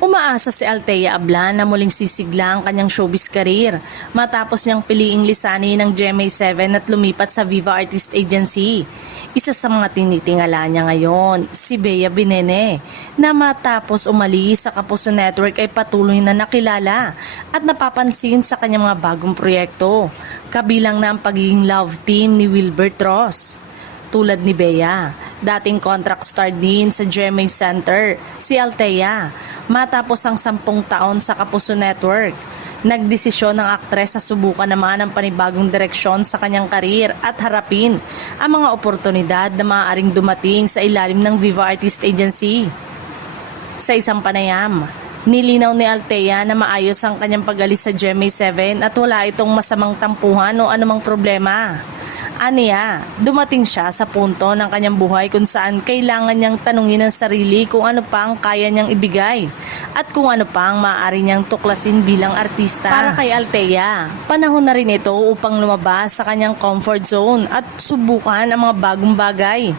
Umaasa si Althea Ablan na muling sisigla ang kanyang showbiz career matapos niyang piliing lisani ng GMA7 at lumipat sa Viva Artist Agency. Isa sa mga tinitingala niya ngayon, si Bea Binene, na matapos umalis sa Kapuso Network ay patuloy na nakilala at napapansin sa kanyang mga bagong proyekto, kabilang na ang pagiging love team ni Wilbert Ross. Tulad ni Bea, dating contract star din sa GMA Center, si Althea, matapos ang 10 taon sa Kapuso Network. Nagdesisyon ng aktres sa subukan naman ang panibagong direksyon sa kanyang karir at harapin ang mga oportunidad na maaaring dumating sa ilalim ng Viva Artist Agency. Sa isang panayam, nilinaw ni Althea na maayos ang kanyang pag-alis sa GMA7 at wala itong masamang tampuhan o anumang problema. Aniya, dumating siya sa punto ng kanyang buhay kung saan kailangan niyang tanungin ang sarili kung ano pa ang kaya niyang ibigay at kung ano pa ang maaari niyang tuklasin bilang artista. Para kay Althea, panahon na rin ito upang lumabas sa kanyang comfort zone at subukan ang mga bagong bagay.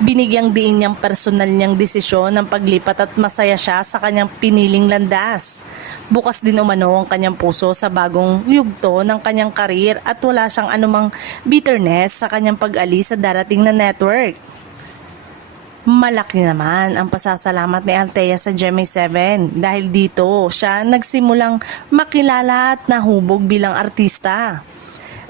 Binigyang diin niyang personal niyang desisyon ng paglipat at masaya siya sa kanyang piniling landas. Bukas din umano ang kanyang puso sa bagong yugto ng kanyang karir at wala siyang anumang bitterness sa kanyang pag-alis sa darating na network. Malaki naman ang pasasalamat ni Althea sa GMA7 dahil dito siya nagsimulang makilala at nahubog bilang artista.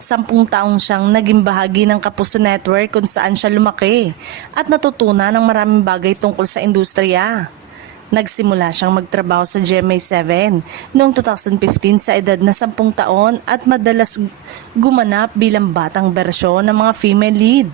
10 taong siyang naging bahagi ng Kapuso Network kung saan siya lumaki at natutunan ng maraming bagay tungkol sa industriya. Nagsimula siyang magtrabaho sa GMA7 noong 2015 sa edad na 10 taon at madalas gumanap bilang batang bersyon ng mga female lead.